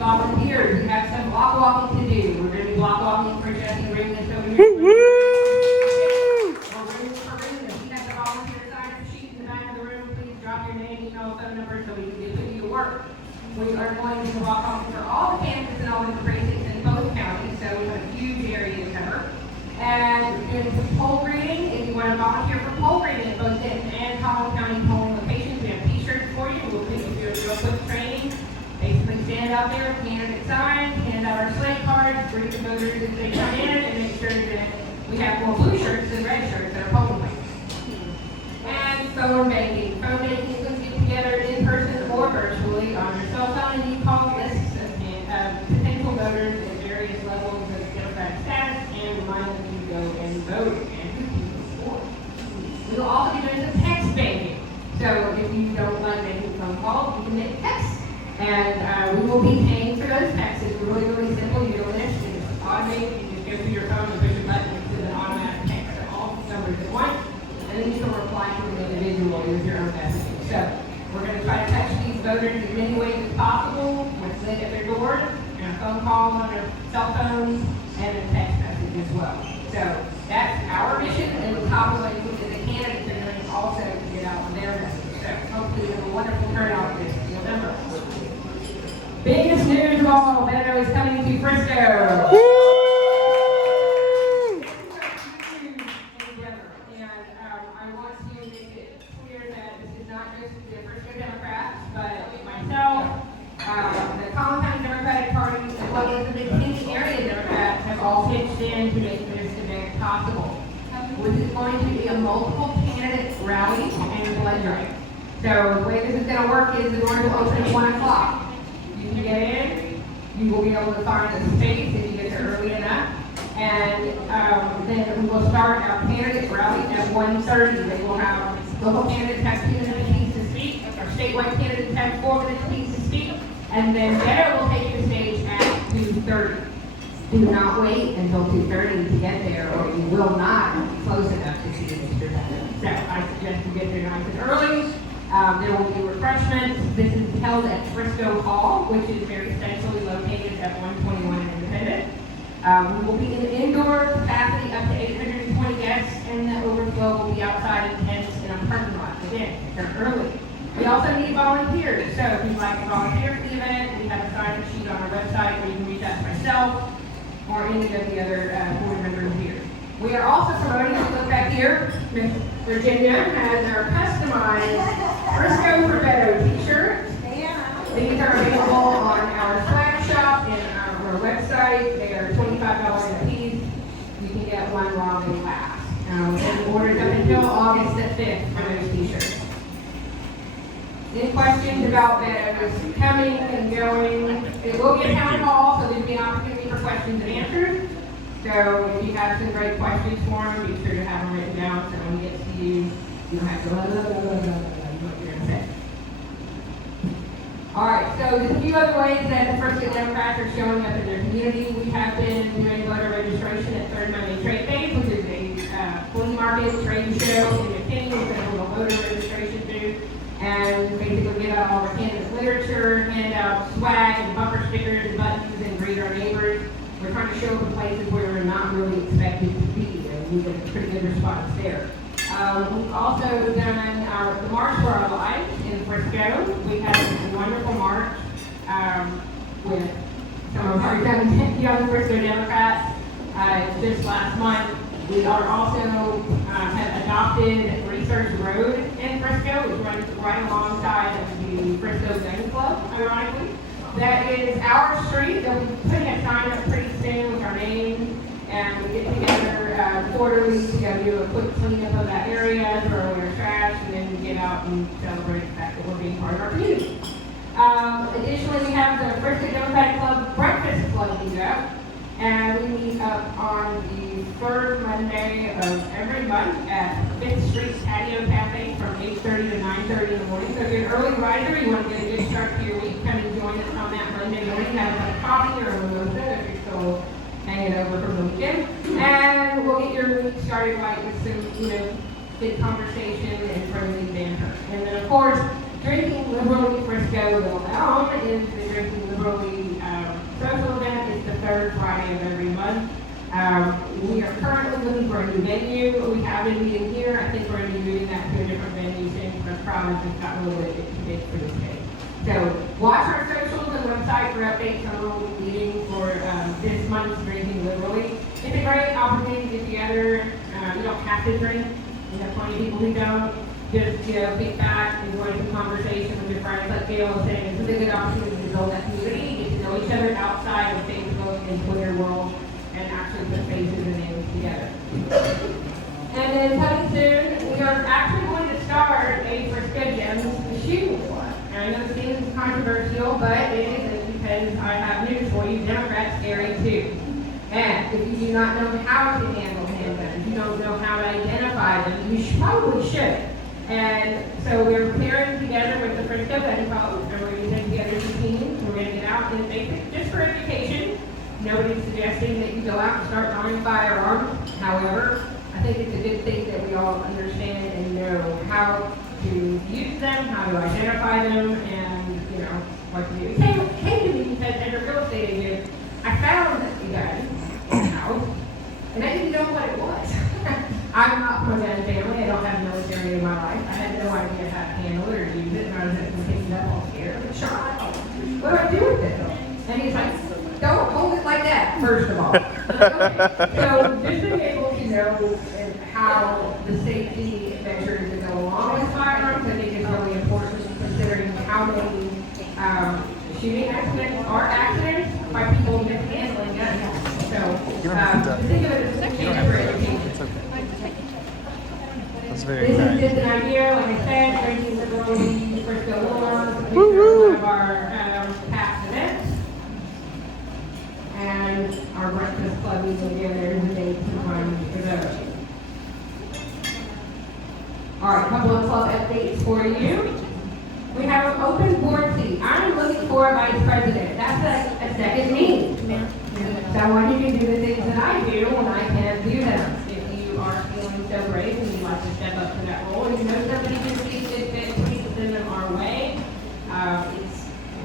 volunteers. We have some block walking to do. We're going to be block walking for Jesse Ring that's over here. Or room for room. If you have the volunteer sign-up sheet in the back of the room, please drop your name, email, phone number so we can get you to work. We are going to block walking for all the campuses and all the precincts in both counties, so we have a huge area to cover. And doing some poll reading. If you want to volunteer for poll reading at both Denton and Collin County polling locations, we have t-shirts for you. We'll take you through a real quick training. Basically stand out there, candidate signs, hand out our slate cards, greet the voters as they come in, and make sure that we have more blue shirts than red shirts that are polling places. And phone banking. Phone banking is going to get together in person or virtually on your cell phone, and you call lists of potential voters at various levels of Democratic status and remind them to go and vote and who to support. We will also be doing some text banking. So if you don't like making phone calls, you can make texts. And we will be paying for those texts. It's really, really simple. You get a list, and it's automated. You just go through your phone and push a button and send an automatic text to all numbers at once. And then you can reply to an individual with your own messaging. So we're going to try to touch these voters in many ways as possible once they get their door, and a phone call on their cell phones, and a text message as well. So that's our mission, and the top of it is the candidates are doing also to get out on their message. So hopefully we have a wonderful turnout this November. Biggest news of all, Beto is coming to Frisco. And I want to make it clear that this is not just the Frisco Democrats, but myself, the Collin County Democratic Party, as well as the McKinney area Democrats have all pitched in to make this event possible. This is going to be a multiple candidate rally and blood drive. So the way this is going to work is the doors will open at 1 o'clock. You can get in, you will be able to find a space if you get there early enough, and then we will start our candidate rally at 1:30. They will have local candidates have 2 minutes apiece to speak, our statewide candidates have 4 minutes apiece to speak, and then Beto will take the stage at 2:30. Do not wait until 2:30 to get there, or you will not be close enough to see Mr. Beto. So I suggest you get there nice and early. There will be refreshments. This is held at Frisco Hall, which is very centrally located at 121 Independent. We will be in indoor capacity up to 820 guests, and the overflow will be outside in tents in a parking lot. Again, they're early. We also need volunteers. So if you'd like to volunteer for the event, we have a sign-up sheet on our website where you can reach out to myself or any of the other board members here. We are also promoting, if you look back here, Miss Virginia has our customized Frisco for Beto t-shirts. These are available on our swag shop and our website. They are $25 a piece. You can get one while they last. And orders up until August the 5th for those t-shirts. Any questions about Beto's coming and going? It will be a town hall, so there'll be an opportunity for questions and answers. So if you have some great questions for him, be sure to have them written down so when he gets to you, you don't have to what you're going to say. All right, so there's a few other ways that the Frisco Democrats are showing up in their community. We have been doing voter registration at Third Monday Trade Days, which is a flea market trade show in McKinney. We're going to have a voter registration booth and basically give out all our candidate literature, hand out swag and bumper stickers and buttons, and greet our neighbors. We're trying to show the places where we're not really expected to be, and we get a pretty good response there. We've also done the March for Our Lives in Frisco. We had a wonderful march with some of our young Frisco Democrats just last month. We are also have adopted Research Road in Frisco, which runs right alongside of the Frisco Gun Club, ironically. That is our street. They'll be putting a sign up pretty soon with our name, and we get together quarterly to go do a quick cleanup of that area, throw away our trash, and then get out and celebrate the fact that we're being part of our community. Additionally, we have the Frisco Democratic Club Breakfast Club meetup, and we meet up on the third Monday of every month at 5th Street Patio Cafe from 8:30 to 9:30 in the morning. So if you're an early riser, you want to get a good start to your week, come and join us on that Monday morning. Have a coffee or a mimosa if you're still hanging over from the weekend. And we'll get your week started right with some, good conversation and friendly banter. And then, of course, Drinking Liberally Frisco, well known, is the Drinking Liberally social event is the third Friday of every month. We are currently looking for a new venue. We have a meeting here. I think we're going to be moving that to a different venue soon because our crowd has just gotten a little bit too big for this day. So watch our socials and website for updates on what we'll be meeting for this month's drinking liberally. It's a great opportunity to get together. You don't have to drink. We have plenty of people who don't. Just, kick back, enjoy some conversation with your friends. Like Gail was saying, it's a good opportunity to build that community, get to know each other outside of Facebook and Twitter world, and actually put faces and names together. And then coming soon, we are actually going to start a Frisco Gems shooting squad. And I know it seems controversial, but it isn't because I have news for you. Democrats scary too. And if you do not know how to handle handguns, you don't know how to identify them, you probably should. And so we're pairing together with the Frisco Gun Club, and we're going to take together some teams. We're going to get out and basic just for education. Nobody's suggesting that you go out and start buying firearms. However, I think it's a good thing that we all understand and know how to use them, how to identify them, and what to do. It came to me because as a real estate agent, I found a gun in the house, and I didn't know what it was. I'm not from that family. I don't have military in my life. I had no idea how to handle it or use it, and I was just picking it up all scared. I'm child. What do I do with it? And he's like, don't hold it like that, first of all. Okay. So just being able to know how the safety measures that go along with firearms, I think is really important considering how many shooting accidents are accidents by people mishandling guns. So think of it as a for education. That's very This kind. is just an idea, like I said, drinking liberally, Frisco Lawns, one of our past events. And our breakfast club is together the day to run for those. All right, a couple of club updates for you. We have an open board seat. I'm looking for a vice president. That's a second me. Someone who can do the things that I do when I can't do them. If you are feeling so brave and you'd like to step up to that role, and you know somebody can see fit, please send them our way.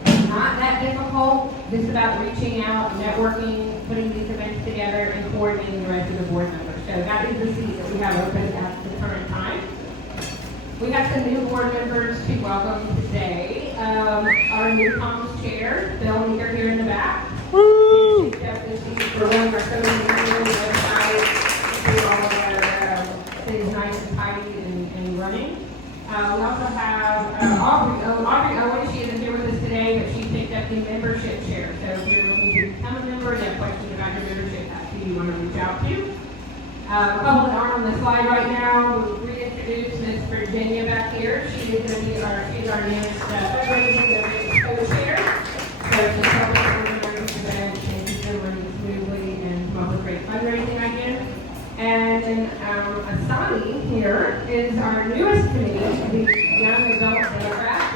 It's not that difficult. Just about reaching out, networking, putting these events together, and coordinating the rest of the board members. So that is the seat that we have open at the current time. We have some new board members to welcome today. Our new comms chair, Bill Meeker, here in the back. Woo! She's got this seat for one of our social media websites. Do all of our things nice and tidy and running. We also have Aubrey Owen. She isn't here with us today, but she picked up the membership chair. So if you're looking to become a member and you have questions about your membership, that's who you want to reach out to. A couple that aren't on the slide right now, we'll reintroduce Ms. Virginia back here. She is going to be our newest fundraising co-chair. So she's helping us organize the event and keep them running smoothly and come up with great fundraising ideas. And then Asani here is our newest committee, the Young Adult Democrats.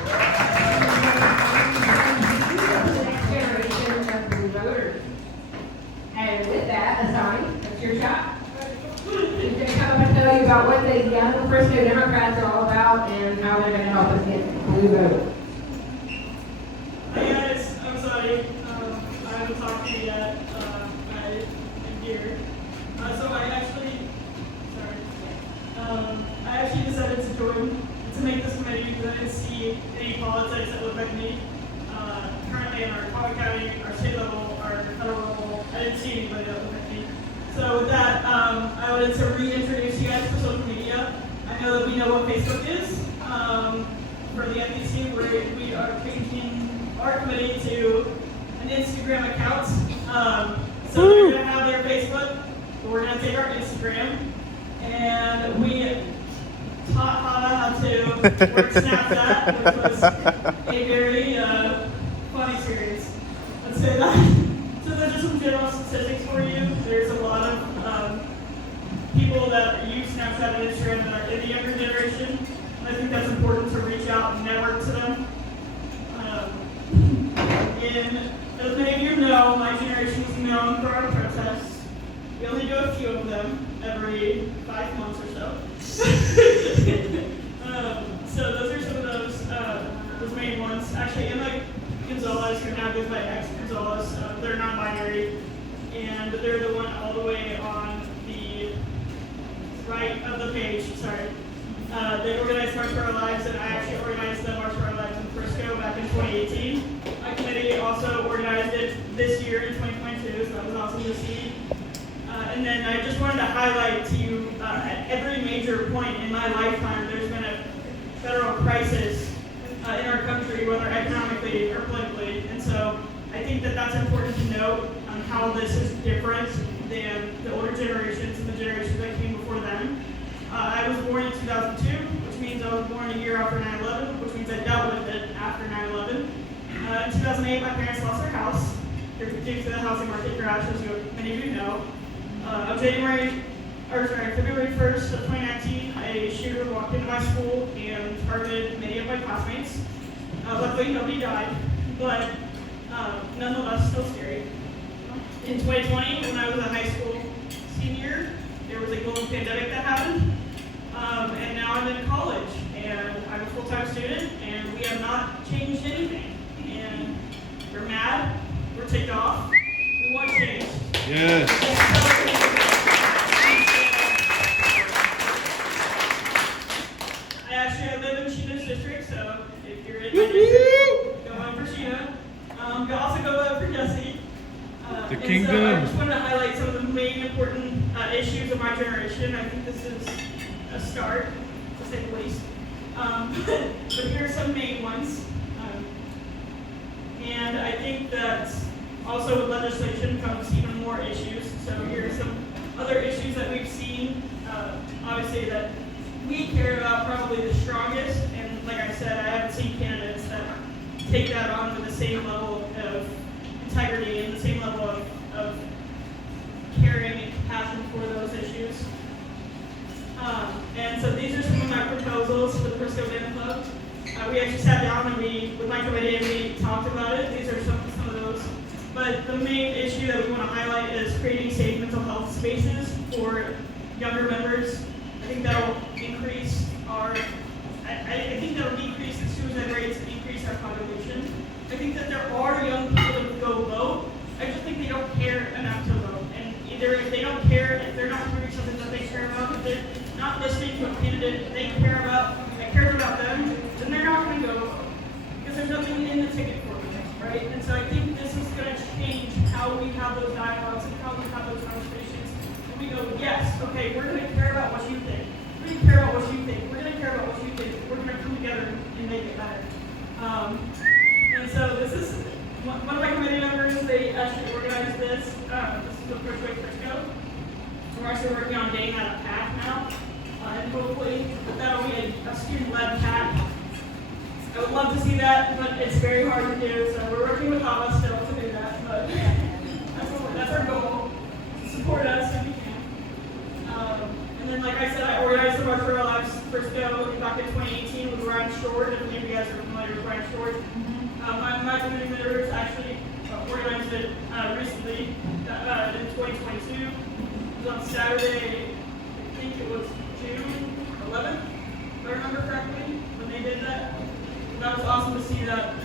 The next generation of blue voters. And with that, Asani, that's your shot. She's going to come up and tell you about what the Young Frisco Democrats are all about and how they're going to help us get blue votes. Hi guys, I'm sorry. I haven't talked to you yet. I am here. I actually decided to make this committee because I didn't see any politics that looked like me. Currently in our Cobb County, our state level, our federal level, I didn't see anybody that looked like me. So with that, I wanted to reintroduce you guys to social media. I know that we know what Facebook is. For the FEC, we are changing our committee to an Instagram account. So they're going to have their Facebook, but we're going to take our Instagram, and we taught Hannah how to work Snapchat, which was a very fun experience. Let's say that. So those are some general statistics for you. There's a lot of people that use Snapchat and Instagram that are in the younger generation. And I think that's important to reach out and network to them. As many of you know, my generation is known for our protests. We only do a few of them every 5 months or so. So those are some of those main ones. Actually, Emma Gonzalez, who now goes by X Gonzalez, they're and they're the one all the way on the right of the page. Sorry. They organized March for Our Lives, and I actually organized the March for Our Lives in Frisco back in 2018. My committee also organized it this year in 2022, so that was awesome to see. And then I just wanted to highlight to you, at every major point in my lifetime, there's been a federal crisis in our country, whether economically or politically. And so I think that that's important to note on how this is different than the older generations and the generations that came before them. I was born in 2002, which means I was born a year after 9/11, which means I dealt with it after 9/11. In 2008, my parents lost their house due to the housing market crash, as many of you know. On February 1st of 2019, a shooter walked into my school and targeted many of my classmates. Luckily, nobody died, but nonetheless, still scary. In 2020, when I was a high school senior, there was a global pandemic that happened, and now I'm in college, and I'm a full-time student, and we have not changed anything. And we're mad, we're ticked off, we want change. Yes. I live in Sheena's district, so if you're in my district, go vote for Sheena. Also go vote for Jesse. The and kingdom. so I just wanted to highlight some of the main important issues of my generation. I think this is a start, to say the least. But here are some main ones. And I think that also with legislation comes even more issues. So here are some other issues that we've seen, obviously that we care about probably the strongest. And like I said, I haven't seen candidates that take that on with the same level of integrity and the same level of caring and compassion for those issues. And so these are some of my proposals for the Frisco Band Club. We actually sat down and with my committee, and we talked about it. These are some of those. But the main issue that we want to highlight is creating safe mental health spaces for younger members. I think that'll increase I think that'll decrease the suicide rates and increase our population. I think that there are young people that go vote. I just think they don't care enough to vote. And either if they don't care, if they're not doing something that they care about, if they're not listening to a candidate they care about, that cares about them, then they're not going to go vote. Because there's nothing in the ticket for them, right? And so I think this is going to change how we have those dialogues and how we have those conversations. And we go, yes, okay, we're going to care about what you think. We're going to care about what you think. We're going to care about what you think. We're going to come together and make it better. And so this is one of my committee members. They actually organized this. This is the first way Frisco. We're actually working on getting that a pack now, and hopefully that'll be a student-led pack. I would love to see that, but it's very hard to do. So we're working with Hava still to do that. But that's our goal. Support us if you can. And then, like I said, I organized the March for Our Lives Frisco back in 2018 with Ryan Short. If any of you guys are familiar with Ryan Short. My community members actually organized it recently in 2022. It was on Saturday, I think it was June 11th, if I remember correctly, when they did that. And that was awesome to see that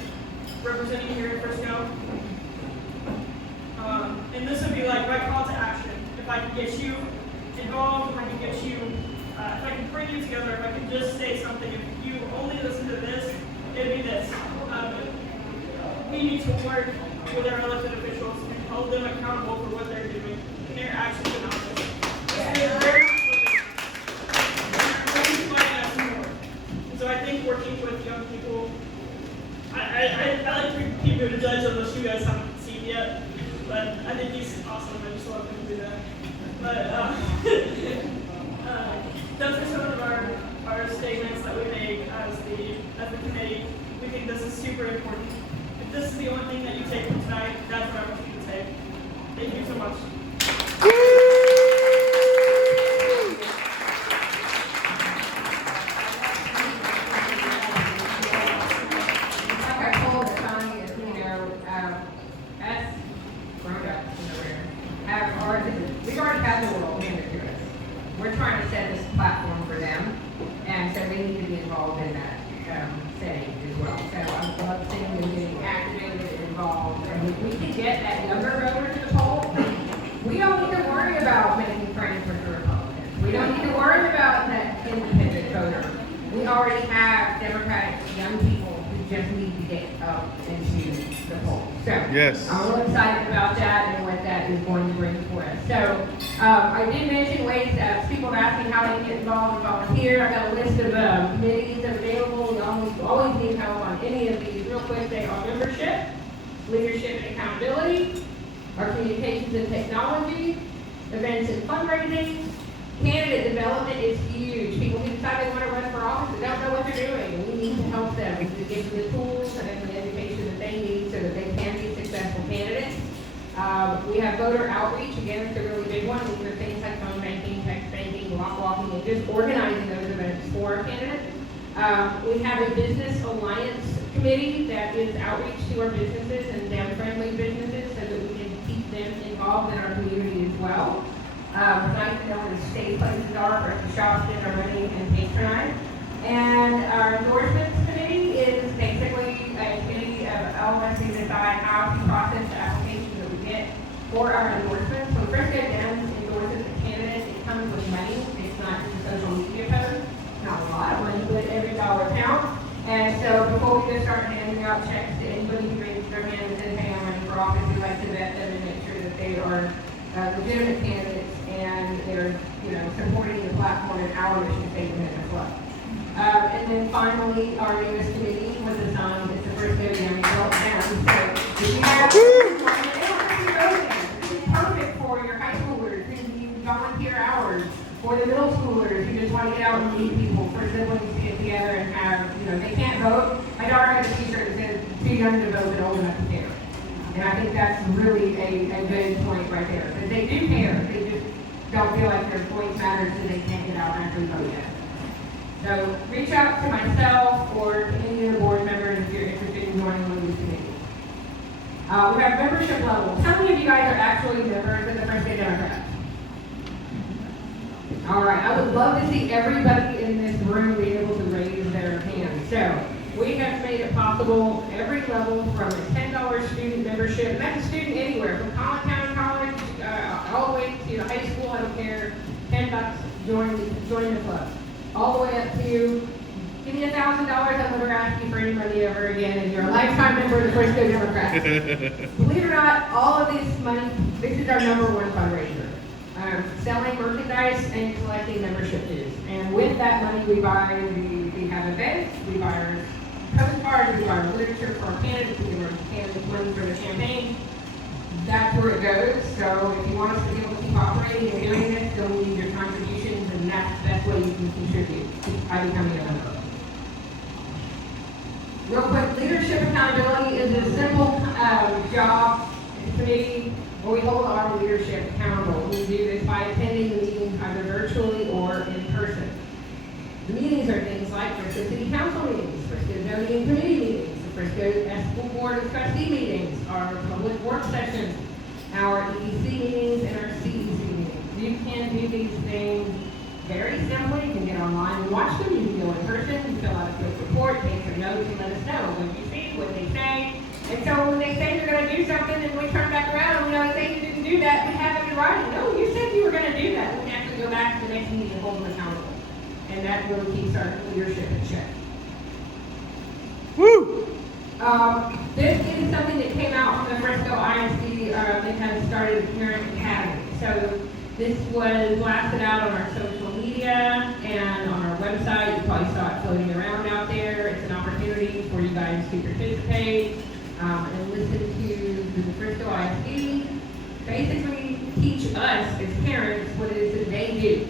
representing here in Frisco. And this would be like my call to action. If I can get you involved, if I can get you, if I can bring you together, if I can just say something, if you only listen to this, it'd be this. We need to work with our elected officials and hold them accountable for what they're doing and their actions in office. They're not us more. And so I think working with young people, I like to keep you to judge unless you guys haven't seen yet, but I think he's awesome. I just love him to do that. But those are some of our statements that we make as the committee. We think this is super important. If this is the only thing that you take from tonight, that's what I want you to take. Thank you so much. Like I told Tony, as us grown-ups in the room, we've already had the world handed to us. We're trying to set this platform for them, and so we need to be involved in that setting as well. So I love seeing them getting activated and involved, and we can get that younger voter to the poll. We about making friends with the Republicans. We don't need to worry about that independent voter. We already have Democratic young people who just need to get up into the polls. So Yes. I'm really excited about that and what that is going to bring for us. So I did mention ways that people have asked me how they can get involved and volunteer. I've got a list of committees available. We always need help on any of these. Real quick, they are membership, leadership and accountability, our communications and technology, events and fundraising. Candidate development is huge. People who decide they want to run for office and don't know what they're doing. And we need to help them to give them the tools and the education that they need so that they can be successful candidates. We have voter outreach. Again, it's a really big one. These are things like phone banking, text banking, block walking, and just organizing those events for our candidates. We have a business alliance committee that is outreach to our businesses and them-friendly businesses so that we can keep them involved in our community as well. Nice to know where the safe places are for us to shop, spend our money, and patronize. And our endorsements committee is basically a committee of all of us who decide how to process the applications that we get for our endorsements. When Frisco endorses a candidate, it comes with money. It's not just a social media post. Not a lot of money, but every dollar counts. And so before we just start handing out checks to anybody who raises their hand and says, hey, I'm running for office, we like to vet them and make sure that they are legitimate candidates and they're, supporting the platform and our mission statement as well. And then finally, our newest committee was assigned as the Frisco Young Adult Town. So if you have this is perfect for your high schoolers who need volunteer hours, for the middle schoolers who just want to get out and meet people, for siblings to get together and have, they can't vote. My daughter has a t-shirt that says, too young to vote but old enough to care. And I think that's really a good point right there. Because they do care. They just don't feel like their voice matters and they can't get out and actually vote yet. So reach out to myself or to any of the board members if you're interested in joining one of these committees. We have membership levels. How many of you guys are actually members of the Frisco Democrats? All right, I would love to see everybody in this room be able to raise their hand. So we have made it possible every level from a $10 student membership, and that's a student anywhere, from Collin County College all the way to high school, I don't care, $10, join the club. All the way up to, give me $1,000, I'll never ask you for any money ever again, and you're a lifetime member of the Frisco Democrats. Believe it or not, all of this money, this is our #1 fundraiser. Selling merchandise and collecting membership dues. And with that money, we have events, we buy our postcards, we buy our literature for our candidates, we give our candidates money for the campaign. That's where it goes. So if you want us to be able to keep operating and doing this, you'll need your contributions, and that's the best way you can contribute by becoming a member. Real quick, leadership accountability is a simple job committee where we hold our leadership accountable. We do this by attending the meetings either virtually or in person. The meetings are things like Frisco City Council meetings, Frisco Zoning Committee meetings, the Frisco School Board of Trustee meetings, our public work sessions, our EDC meetings, and our CEC meetings. You can do these things very simply. You can get online and watch them. You can go in person and fill out a quick report, take some notes, and let us know what you see, what they say. And so when they say they're going to do something and we turn back around and we know they didn't do that, we have it in writing. No, you said you were going to do that. We can actually go back to the next meeting and hold them accountable. And that really keeps our leadership in check. Woo! This is something that came out from the Frisco ISD. They kind of started Parent Academy. So this was blasted out on our social media and on our website. You probably saw it floating around out there. It's an opportunity for you guys to participate and listen to the Frisco ISD. Basically teach us as parents what it is that they do.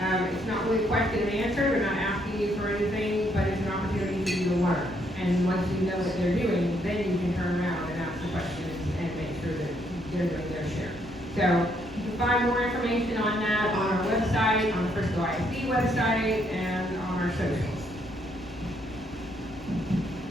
It's not really a question and answer. We're not asking you for anything, but it's an opportunity for you to learn. And once you know what they're doing, then you can turn around and ask the questions and make sure that they're doing their share. So you can find more information on that on our website, on the Frisco ISD website, and on our socials.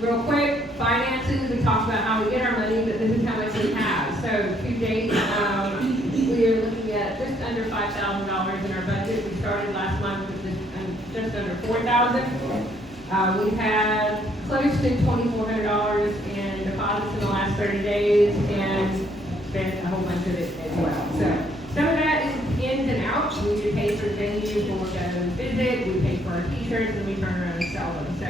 Real quick, finances, we talked about how we get our money, but this is how much we have. So to date, we are looking at just under $5,000 in our budget. We started last month with just under $4,000. We've had close to $2,400 in deposits in the last 30 days and spent a whole bunch of it as well. So some of that is we get paid for venues when we go visit, we pay for our t-shirts, and we turn around and sell them. So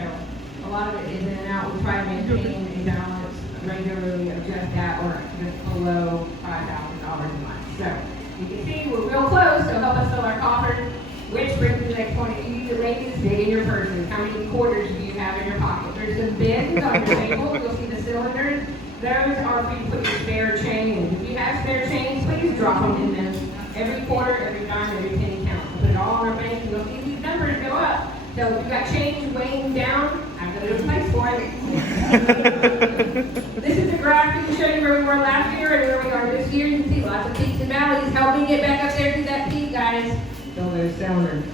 a lot of it is in and out. We try to maintain a balance regularly of just that or just below $5,000 a month. So you can see we're real close, so help us fill our coffers. Which brings me to the next point. You ladies, dig in your purses. How many quarters do you have in your pocket? There's some bins on your table. You'll see the cylinders. Those are for you to put your spare change. If you have spare change, please drop them in those. Every quarter, every dime, every penny counts. We'll put it all in our bank, and you'll see these numbers go up. So if you got change weighing down, I've got a place for it. This is a graph to show you where we were last year and where we are this year. You can see lots of peaks and valleys. Help me get back up there to that peak, guys. Fill those cylinders.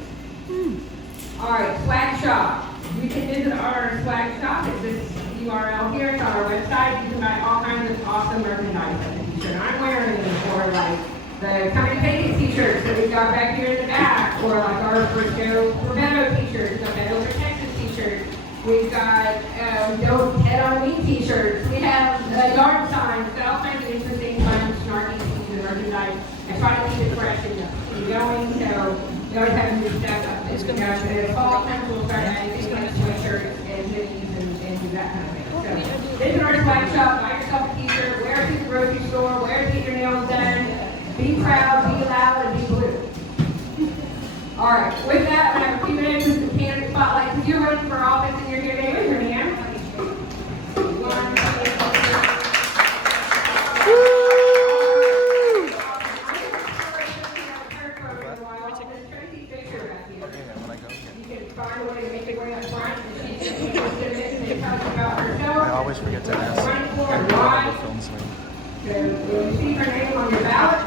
All right, swag shop. You can visit our swag shop. It's this URL here. It's on our website. You can buy all kinds of awesome merchandise. Like the t-shirt I'm wearing, or like the Coming Pagan t-shirts that we've got back here in the back, or like our Frisco t-shirts, the Meadow for Texas t-shirts. We've got Don't Head on Me t-shirts. We have yard signs, all kinds of interesting, fun, snarky pieces of merchandise. I try to keep it fresh and going, so we always have new stuff up there. The fall comes, we'll start adding things like sweatshirts and hoodies and do that kind of thing. So visit our swag shop, buy yourself a t-shirt, wear it to the grocery store, wear it to get your nails done. Be proud, be loud, and be blue. All right, with that, I'm going to have a few minutes with the candidate spotlight. If you're running for office and you're here today, raise your hand. I always forget to ask. So when you see her name on your ballot,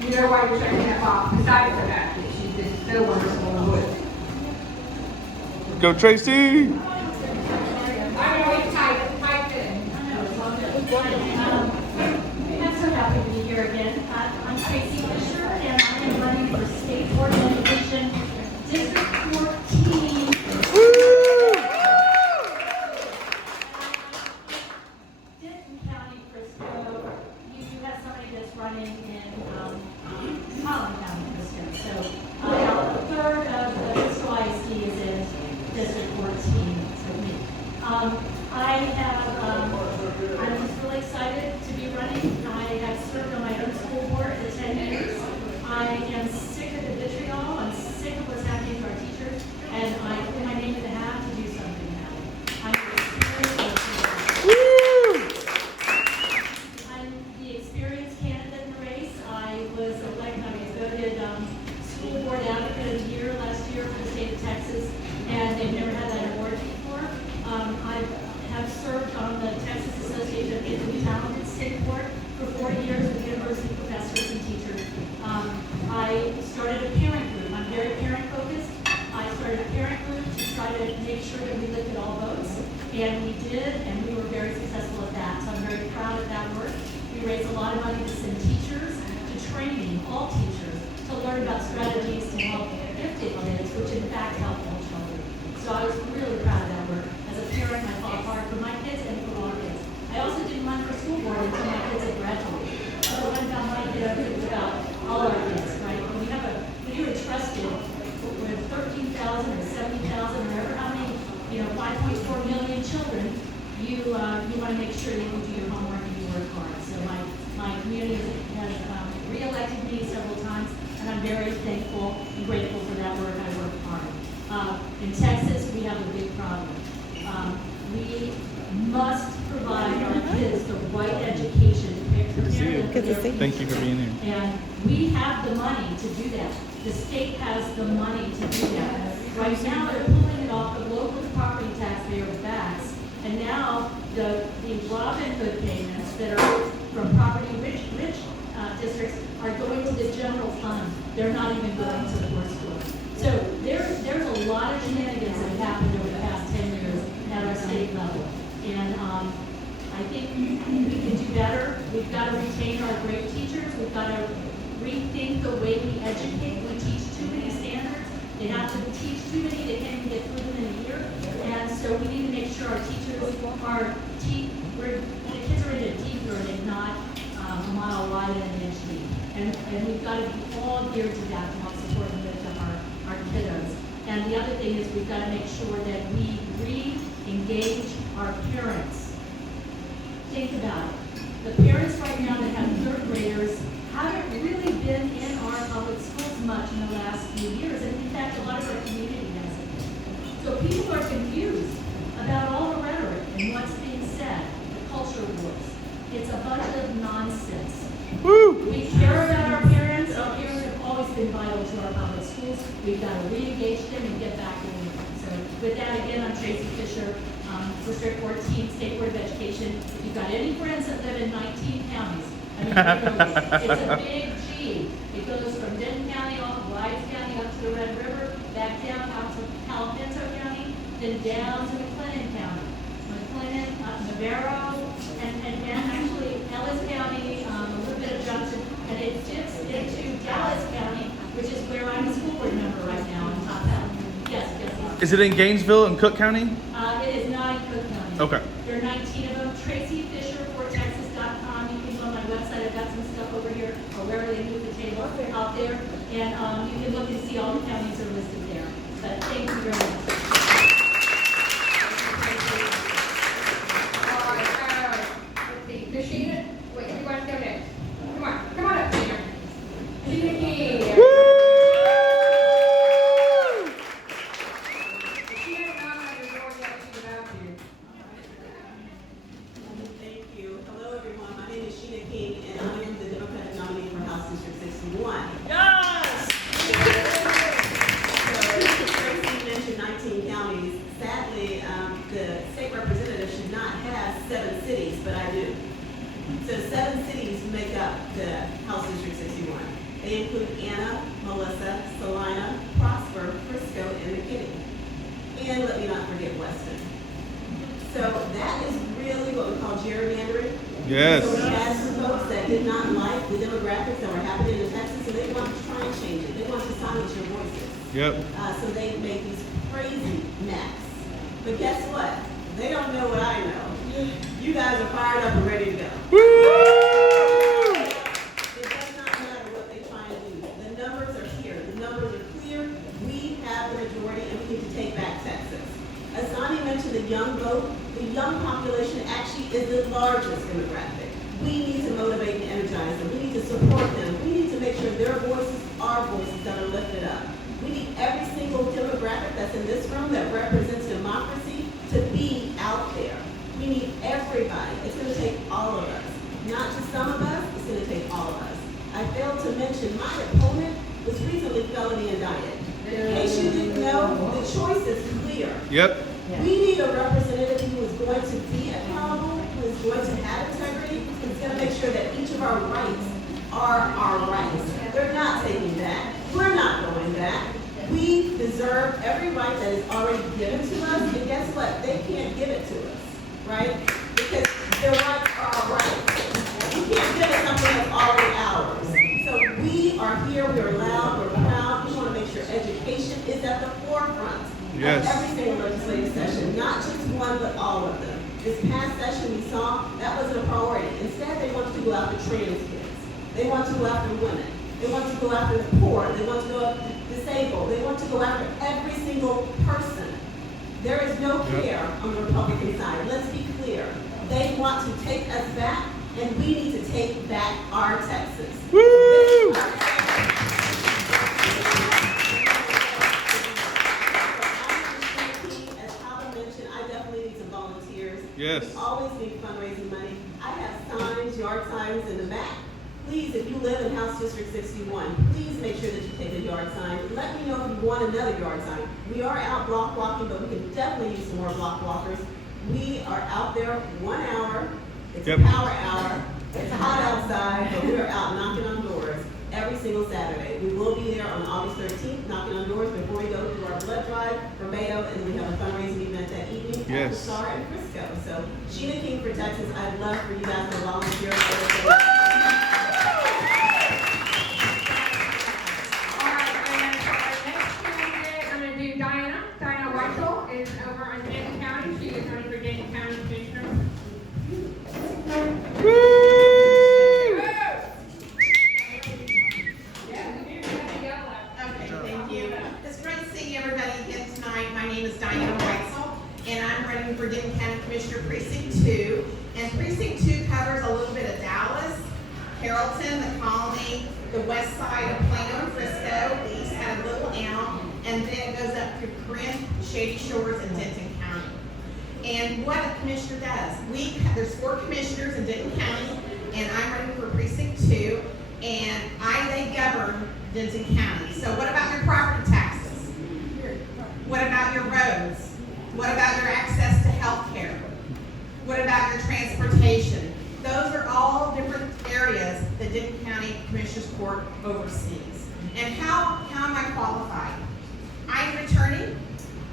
you know why you're checking that box. Besides the fact that she's just so wonderful and good. Go Tracy! I'm always tight. I'm so happy to be here again. I'm Tracy Fisher, and I am running for State Board of Education, District 14. Denton County, Frisco. You have somebody that's running in Collin County, Frisco. So about a third of the Frisco ISD is in District 14. So me. I'm just really excited to be running. I have served on my own school board for 10 years. I am sick of the vitriol. I'm sick of what's happening to our teachers, and I put my name in the hat to do something about it. I'm the experienced candidate in the race. I was voted school board advocate of the year last year for the state of Texas, and they've never had that award before. I have served on the Texas Association of Gifted and Talented State Board for 40 years with university professors and teachers. I started a parent group. I'm very parent focused. I started a parent group to try to make sure that we lifted all votes, and we did, and we were very successful at that. So I'm very proud of that work. We raised a lot of money to send teachers to training, all teachers, to learn about strategies to help gifted kids, which in fact help all children. So I was really proud of that work. As a parent, I fought hard for my kids and for all kids. I also didn't run for school board until my kids had graduated. So when I found my kid, I think about all our kids, right? When you're entrusted with 13,000 or 70,000 or whatever, how many, 5.4 million children, you want to make sure that you do your homework and you work hard. So my community has re-elected me several times, and I'm very thankful and grateful for that work. I worked hard. In Texas, we have a big problem. We must provide our kids the right education to prepare them for their future. Thank you for being here. And we have the money to do that. The state has the money to do that. Right now, they're pulling it off of local property taxpayers' backs, and now the Robin Hood payments that are from property-rich districts are going to the general fund. They're not even going to the poor school. So there's a lot of shenanigans that have happened over the past 10 years at our state level. And I think we can do better. We've got to retain our great teachers. We've got to rethink the way we educate. We teach too many standards. They have to teach too many. They can't even get through them in a year. And so we need to make sure our teachers are the kids are into deep learning, not a mile wide and an inch deep. And we've got to be all geared to that to help support them. other thing is we've got to make sure that we re-engage our parents. Think about it. The parents right now that have third graders haven't really been in our public schools much in the last few years, and in fact, a lot of our community hasn't. So people are confused about all the rhetoric and what's being said, the culture wars. It's a bunch of nonsense. Woo! We care about our parents. Our parents have always been vital to our public schools. We've got to re-engage them and get back in them. So with that, again, I'm Tracy Fisher, District 14, State Board of Education. If you've got any friends that live in 19 counties, I mean, it's a big G. It goes from Denton County, off Wise County, up to the Red River, back down out to Palo Pinto County, then down to McLennan County. McLennan, up Navarro, and actually Ellis County, a little bit of Johnson, and it dips into Dallas County, which is where I'm a school board member right now in Top Hat. Yes. Is it in Gainesville and Cook County? It is not in Cook County. Okay. There are 19 of them. TracyFisher4Texas.com. You can go on my website. I've got some stuff over here, or wherever they move the table out there. And you can look and see all the counties are listed there. But thank you very much. All right, let's see, Sheena, wait, who wants to go next? Come on up, Sheena. Sheena King. Sheena did not have your door yet, she's about to. Thank you. Hello, everyone. My name is Sheena King, and I am the Democratic nominee for House District 61. Yes! So, Tracy mentioned 19 counties. Sadly, the state representative should not have 7 cities, but I do. So 7 cities make up the House District 61. They include Anna, Melissa, Salina, Prosper, Frisco, and McKinney. And let me not forget Weston. So that is really what we call gerrymandering. Yes. So we had some folks that did not like the demographics that were happening in Texas, and they wanted to try and change it. They wanted to silence your voices. Yep. So they make these crazy maps. But guess what? They don't know what I know. You guys are fired up and ready to go. Woo! It does not matter what they try and do. The numbers are here. The numbers are clear. We have the majority, and we need to take back Texas. Asani mentioned the young vote. The young population actually is the largest demographic. We need to motivate and energize them. We need to support them. We need to make sure their voices are voices that are lifted up. We need every single demographic that's in this room that represents democracy to be out there. We need everybody. It's going to take all of us. Not just some of us, it's going to take all of us. I failed to mention my opponent was recently felony indicted. In case you didn't know, the choice is clear. Yep. We need a representative who is going to be accountable, who is going to have integrity, who's going to make sure that each of our rights are our rights. They're not taking back. We're not going back. We deserve every right that is already given to us, and guess what? They can't give it to us, right? Because their rights are our rights. You can't give us something that's already ours. So we are here, we're loud, we're proud. We want to make sure education is at the forefront Yes. of every single legislative session, not just one, but all of them. This past session we saw, that wasn't a priority. Instead, they wanted to go after trans kids. They want to go after women. They want to go after the poor. They want to go after the disabled. They want to go after every single person. There is no care on the Republican side. Let's be clear. They want to take us back, and we need to take back our Texas. Woo! As Howard mentioned, I definitely need some volunteers. Yes. We always need fundraising money. I have signs, yard signs in the back. Please, if you live in House District 61, please make sure that you take a yard sign. Let me know if you want another yard sign. We are out block walking, but we can definitely use some more block walkers. We are out there 1 hour. It's a power hour. It's hot outside, but we are out knocking on doors every single Saturday. We will be there on August 13th, knocking on doors before we go to our blood drive for Mayo, and then we have a fundraising event that evening at the Yes. Star in Frisco. So, Sheena King for Texas, I'd love for you guys to volunteer. Diana Russell is over in Denton County. She is running for Denton County Commissioner. Woo! Okay, thank you. It's great seeing everybody again tonight. running for Denton County Commissioner Precinct 2. And Precinct 2 covers a little bit of Dallas, Carrollton, the Colony, the west side of Plano and Frisco, the east side of Little Elm, and then it goes up through Corinth, Shady Shores, and Denton County. And what a commissioner does, there's 4 commissioners in Denton County, and I'm running for Precinct 2, and they govern Denton County. So what about your property taxes? What about your roads? What about your access to health care? What about your transportation? Those are all different areas that Denton County Commissioners Court oversees. And how am I qualified? I'm an attorney.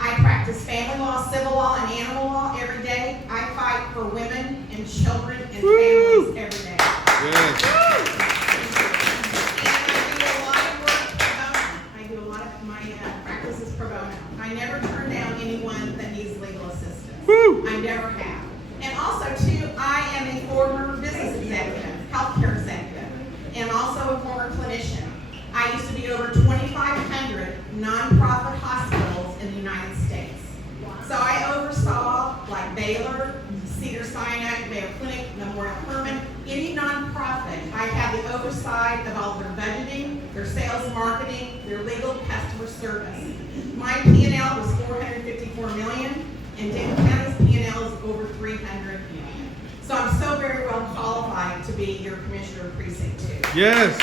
I practice family law, civil law, and animal law every day. I fight for women and children and families every day. Yes. I never turn down anyone that needs legal assistance. Woo! I never have. And also, too, I am a former business executive, healthcare executive, and also a former clinician. I used to be over 2,500 nonprofit hospitals in the United States. So I oversaw, like Baylor, Cedars-Sinai, Mayo Clinic, Memorial Hermann, any nonprofit. I have the oversight of all their budgeting, their sales, marketing, their legal, customer service. My P&L was $454 million, and Denton County's P&L is over $300 million. So I'm so very well qualified to be your Commissioner of Precinct 2. Yes.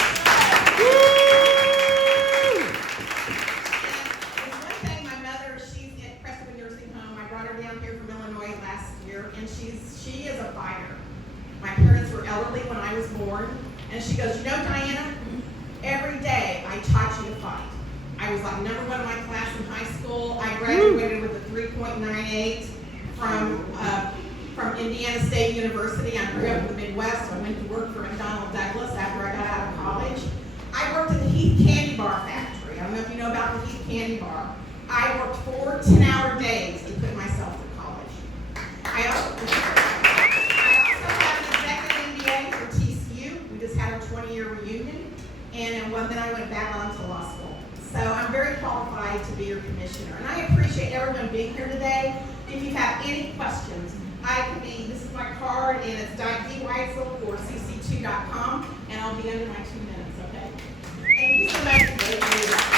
It's one thing, my mother, she's at Frisco Nursing Home. I brought her down here from Illinois last year, and she is a fighter. My parents were elderly when I was born, and she goes, you know, Diana, every day I taught you to fight. I was like #1 in my class in high school. I graduated with a 3.98 from Indiana State University. I grew up in the Midwest. I went to work for McDonnell Douglas after I got out of college. I worked in the Heath Candy Bar factory. I don't know if you know about the Heath Candy Bar. I worked 4 10-hour days to put myself through college. I also have an executive MBA for TCU. We just had our 20-year reunion. And then I went back on to law school. So I'm very qualified to be your commissioner. And I appreciate everyone being here today. If you have any questions, this is my card, and it's dweitzel or cc2.com, and I'll be under my 2 minutes, okay? Thank you so much.